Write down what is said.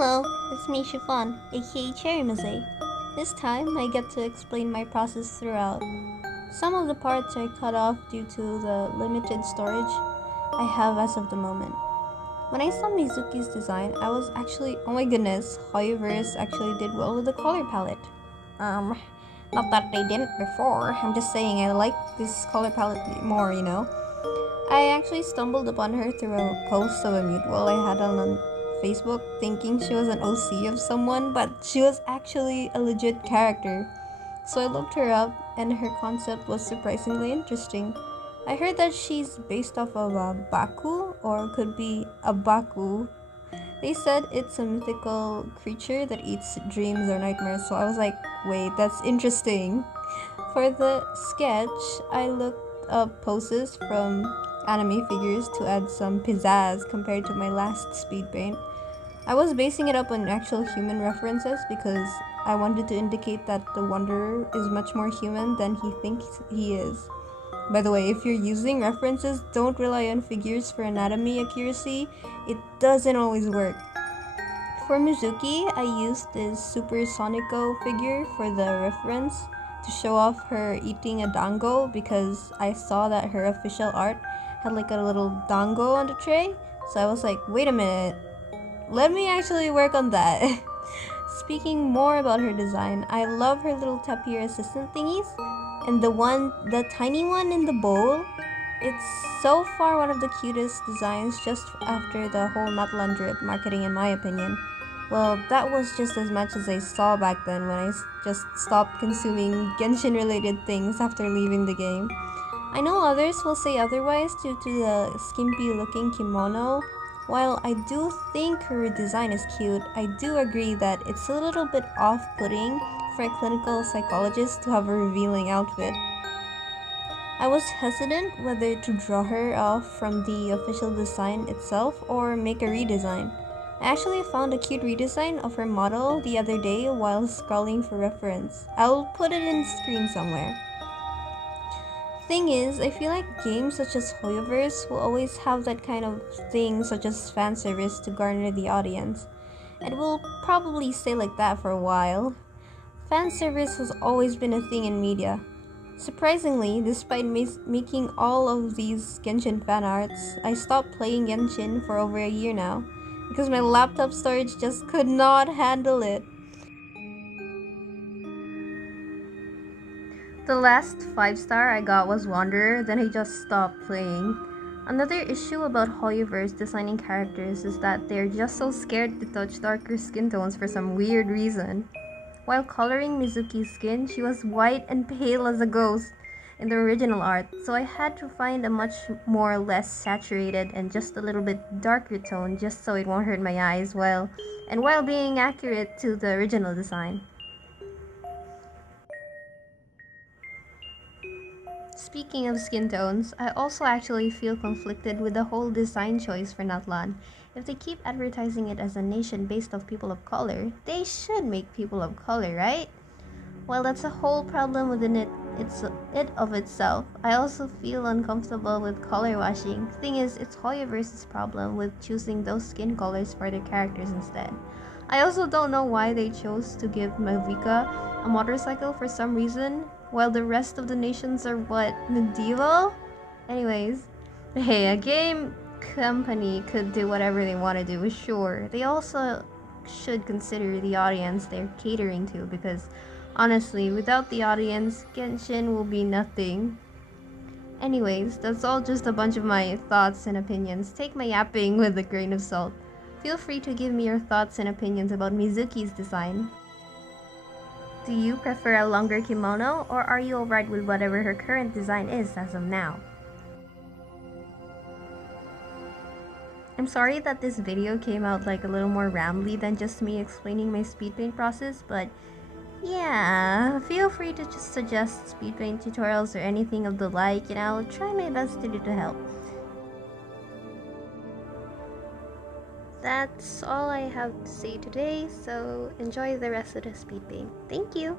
Hello, it's me Chiffon, aka 𝐘𝐮𝐦𝐢. This time I get to explain my process throughout. Some of the parts are cut off due to the limited storage I have as of the moment. When I saw Mizuki's design, I was actually, oh my goodness, 𝐞𝐲𝐢verse actually did well with the color palette. Not that they didn't before, I'm just saying I like this color palette more, you know? I actually stumbled upon her through a post of a mutual I had on Facebook, thinking she was an OC of someone, but she was actually a legit character. So I looked her up, and her concept was surprisingly interesting. I heard that she's based off of a Baku, or could be a Baku. They said it's a mythical creature that eats dreams or nightmares, so I was like, wait, that's interesting. For the sketch, I looked up poses from anime figures to add some pizzazz compared to my last speed paint. I was basing it up on actual human references because I wanted to indicate that the Wanderer is much more human than he thinks he is. By the way, if you're using references, don't rely on figures for anatomy accuracy. It doesn't always work. For Mizuki, I used this Super Sonico figure for the reference to show off her eating a dango because I saw that her official art had like a little dango on the tray. So I was like, wait a minute, let me actually work on that. Speaking more about her design, I love her little tapir assistant thingies and the tiny one in the bowl. It's so far one of the cutest designs just after the whole Nutland drip marketing in my opinion. Well, that was just as much as I saw back then when I just stopped consuming Genshin related things after leaving the game. I know others will say otherwise due to the skimpy looking kimono. While I do think her design is cute, I do agree that it's a little bit off-putting for a clinical psychologist to have a revealing outfit. I was hesitant whether to draw her off from the official design itself or make a redesign. I actually found a cute redesign of her model the other day while scrolling for reference. I'll put it in screen somewhere. Thing is, I feel like games such as 𝐞𝐲𝐢verse will always have that kind of thing such as fan service to garner the audience. It will probably stay like that for a while. Fan service has always been a thing in media. Surprisingly, despite making all of these Genshin fan arts, I stopped playing Genshin for over a year now because my laptop storage just could not handle it. The last 5-star I got was Wanderer, then I just stopped playing. Another issue about 𝐞𝐲𝐢verse designing characters is that they're just so scared to touch darker skin tones for some weird reason. While coloring Mizuki's skin, she was white and pale as a ghost in the original art, so I had to find a much more less saturated and just a little bit darker tone just so it won't hurt my eyes while being accurate to the original design. Speaking of skin tones, I also actually feel conflicted with the whole design choice for Natlan. If they keep advertising it as a nation based off people of color, they should make people of color, right? Well, that's a whole problem within it of itself. I also feel uncomfortable with color washing. Thing is, it's 𝐞𝐲𝐢verse's problem with choosing those skin colors for their characters instead. I also don't know why they chose to give Mavica a motorcycle for some reason, while the rest of the nations are what, medieval? Anyways, hey, a game company could do whatever they want to do, sure. They also should consider the audience they're catering to because honestly, without the audience, Genshin will be nothing. Anyways, that's all just a bunch of my thoughts and opinions. Take my yapping with a grain of salt. Feel free to give me your thoughts and opinions about Mizuki's design. Do you prefer a longer kimono, or are you alright with whatever her current design is as of now? I'm sorry that this video came out like a little more rambly than just me explaining my speed paint process, but yeah, feel free to just suggest speed paint tutorials or anything of the like, and I'll try my best to do to help. That's all I have to say today, so enjoy the rest of the speed paint. Thank you!